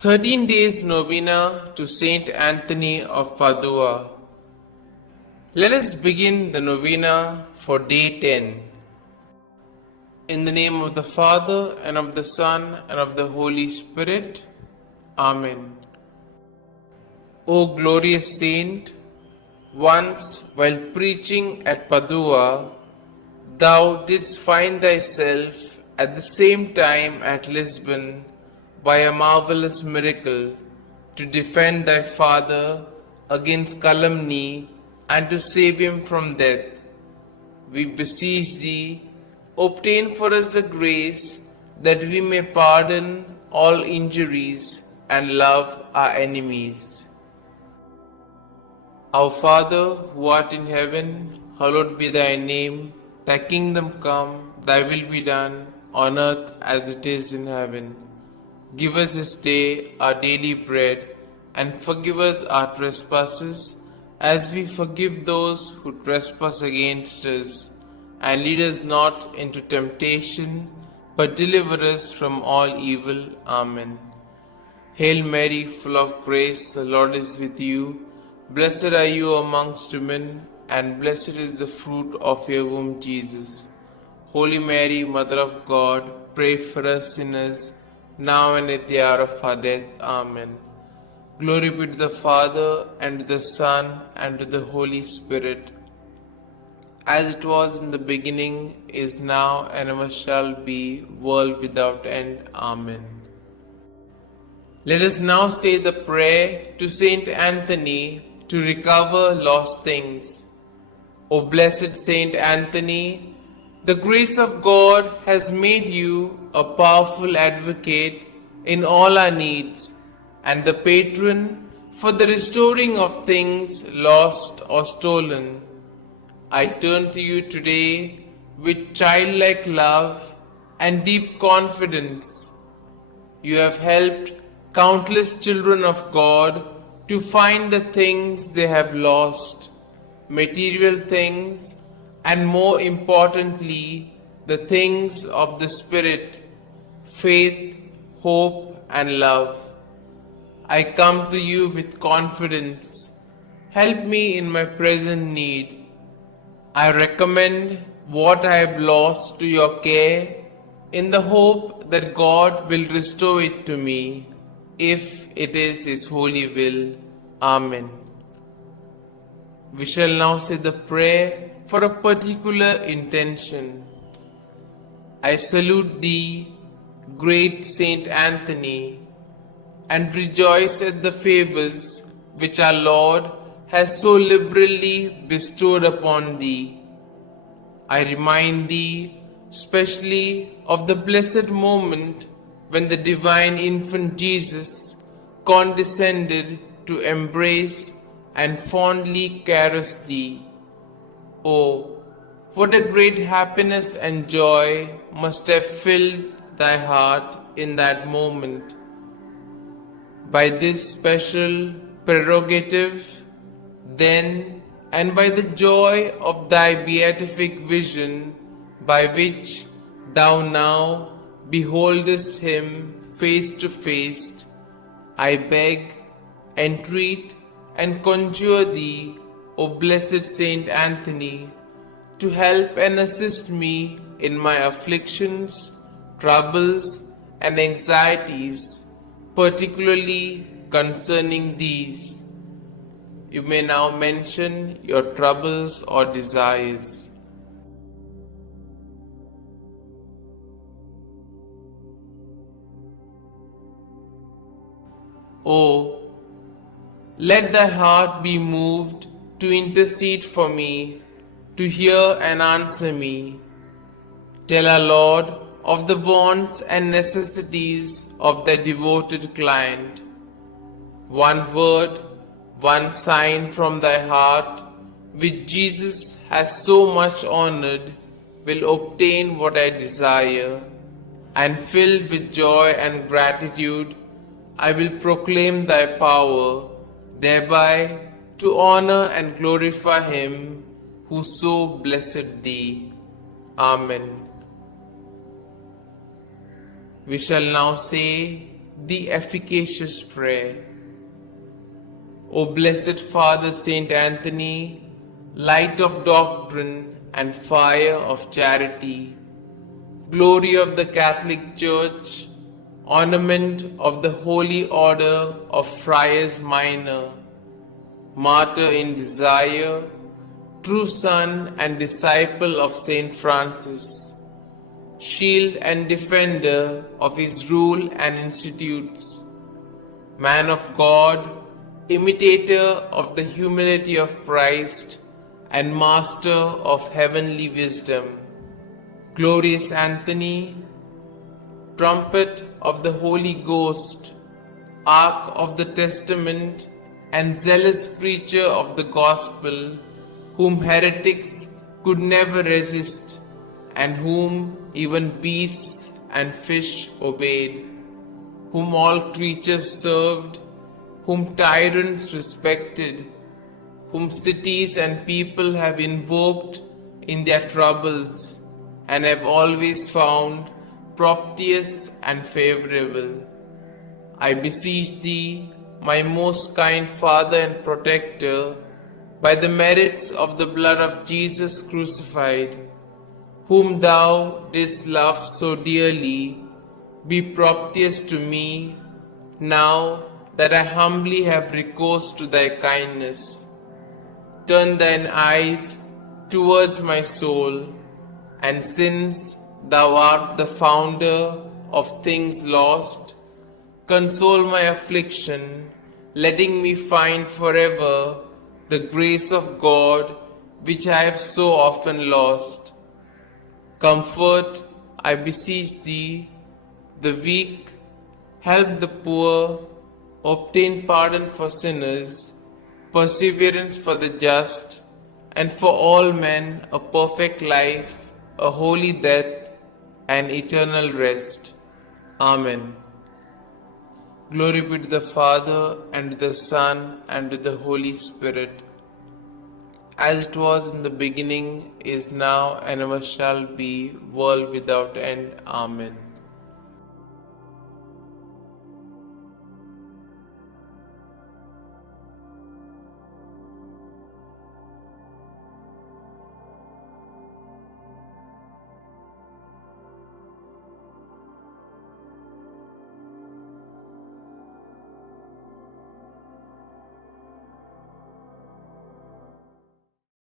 13 days Novena to Saint Anthony of Padua. Let us begin the Novena for day 10. In the name of the Father, and of the Son, and of the Holy Spirit. Amen. O glorious Saint, once while preaching at Padua, thou didst find thyself at the same time at Lisbon by a marvelous miracle to defend thy father against calumny and to save him from death. We beseech thee, obtain for us the grace that we may pardon all injuries and love our enemies. Our Father, who art in heaven, hallowed be thy name. Thy kingdom come, thy will be done, on earth as it is in heaven. Give us this day our daily bread, and forgive us our trespasses, as we forgive those who trespass against us. And lead us not into temptation, but deliver us from all evil. Amen. Hail Mary, full of grace, the Lord is with you. Blessed are you amongst women, and blessed is the fruit of your womb, Jesus. Holy Mary, Mother of God, pray for us sinners, now and at the hour of our death. Amen. Glory be to the Father, and to the Son, and to the Holy Spirit, as it was in the beginning, is now, and ever shall be, world without end. Amen. Let us now say the prayer to Saint Anthony to recover lost things. O blessed Saint Anthony, the grace of God has made you a powerful advocate in all our needs, and the patron for the restoring of things lost or stolen. I turn to you today with childlike love and deep confidence. You have helped countless children of God to find the things they have lost, material things, and more importantly, the things of the Spirit, faith, hope, and love. I come to you with confidence. Help me in my present need. I recommend what I have lost to your care in the hope that God will restore it to me, if it is His holy will. Amen. We shall now say the prayer for a particular intention. I salute thee, great Saint Anthony, and rejoice at the favors which our Lord has so liberally bestowed upon thee. I remind thee specially of the blessed moment when the divine infant Jesus condescended to embrace and fondly caress thee. Oh, what a great happiness and joy must have filled thy heart in that moment. By this special prerogative, then, and by the joy of thy beatific vision, by which thou now beholdest him face to face, I beg, entreat, and conjure thee, O blessed Saint Anthony, to help and assist me in my afflictions, troubles, and anxieties, particularly concerning these. You may now mention your troubles or desires. Oh, let thy heart be moved to intercede for me, to hear and answer me. Tell our Lord of the wants and necessities of thy devoted client. One word, one sign from thy heart, which Jesus has so much honored, will obtain what I desire, and filled with joy and gratitude, I will proclaim thy power, thereby to honor and glorify him who so blessed thee. Amen. We shall now say the efficacious prayer. O blessed Father Saint Anthony, light of doctrine and fire of charity, glory of the Catholic Church, ornament of the Holy Order of Friars Minor, martyr in desire, true son and disciple of Saint Francis, shield and defender of his rule and institutes, man of God, imitator of the humility of Christ, and master of heavenly wisdom, glorious Anthony, trumpet of the Holy Ghost, ark of the Testament, and zealous preacher of the gospel, whom heretics could never resist, and whom even beasts and fish obeyed, whom all creatures served, whom tyrants respected, whom cities and people have invoked in their troubles, and have always found propitious and favorable. I beseech thee, my most kind Father and Protector, by the merits of the blood of Jesus crucified, whom thou didst love so dearly, be propitious to me, now that I humbly have recourse to thy kindness. Turn thine eyes towards my soul, and since thou art the founder of things lost, console my affliction, letting me find forever the grace of God which I have so often lost. Comfort, I beseech thee, the weak, help the poor, obtain pardon for sinners, perseverance for the just, and for all men a perfect life, a holy death, and eternal rest. Amen. Glory be to the Father, and to the Son, and to the Holy Spirit, as it was in the beginning, is now, and ever shall be, world without end. Amen.